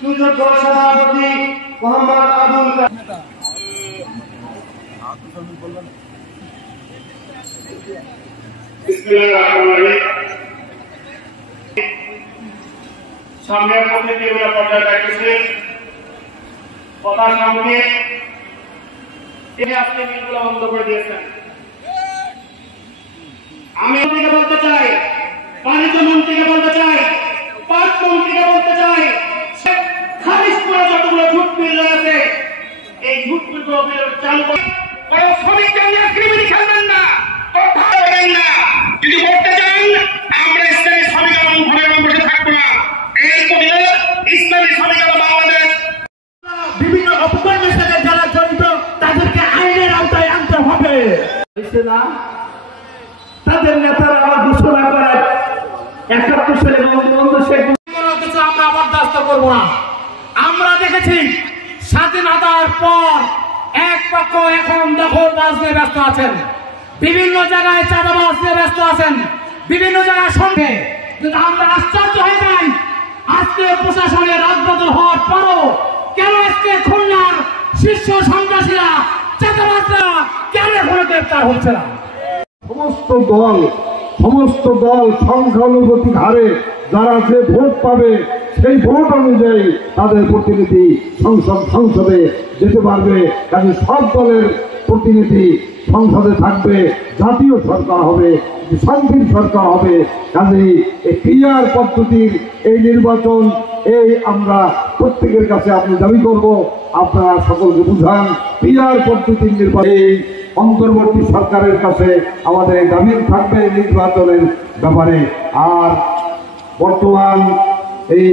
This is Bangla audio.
সুযোগ্য সভাপতি মোহাম্মদ আবুল সামনের মধ্যে যেগুলো পর্যায়ে রাখছে কথা সামনে আজকে মিলগুলো বন্ধ করে দিয়েছেন। আমি ওদিকে বলতে চাই, বাণিজ্য মন্ত্রীকে বলতে চাই, পাট মন্ত্রীকে বলতে চাই, খারিজ করে যতগুলো ঝুট মিল রয়েছে এই ঝুট মিলগুলো চালু করে শ্রমিকদের নিয়ে ক্রিমিনি খেলবেন না, কথা বলবেন না। যদি করতে চান আমরা ইসলামী শ্রমিক আন্দোলন ঘরে বসে থাকবো না। এর পরে ইসলামী শ্রমিক আন্দোলন বাংলাদেশ বিভিন্ন অপকর্মের সাথে যারা জড়িত তাদেরকে আইনের আওতায় আনতে হবে না। তাদের নেতারা আবার ঘোষণা করে ৭১ সালে বঙ্গবন্ধু শেখ কিছু আমরা বরদাস্ত করবো না। আমরা দেখেছি স্বাধীনতার পর এক পক্ষ এখন দখলবাজ নিয়ে ব্যস্ত আছেন, বিভিন্ন জায়গায় চাঁদাবাজ নিয়ে ব্যস্ত আছেন, বিভিন্ন জায়গায় সঙ্গে। কিন্তু আমরা আশ্চর্য হয়ে যাই আজকে প্রশাসনের রাজবদল হওয়ার পরও কেন আজকে খুলনার শীর্ষ সন্ত্রাসীরা চাঁদাবাজরা কেন এখনো গ্রেপ্তার হচ্ছে না। সমস্ত দল সংখ্যানুপাতিক হারে যারা যে ভোট পাবে সেই ভোট অনুযায়ী তাদের প্রতিনিধি সংসদে যেতে পারবে। কাজে সব দলের প্রতিনিধি সংসদে থাকবে, জাতীয় সরকার হবে, শান্তির সরকার হবে। কাজেই এই ক্রিয়ার পদ্ধতির এই নির্বাচন এই আমরা প্রত্যেকের কাছে আপনি দাবি করব, আপনারা সকলকে বুঝান ক্রিয়ার পদ্ধতির নির্বাচন। এই অন্তর্বর্তী সরকারের কাছে আমাদের দাবি থাকবে নির্বাচনের ব্যাপারে। আর বর্তমান এই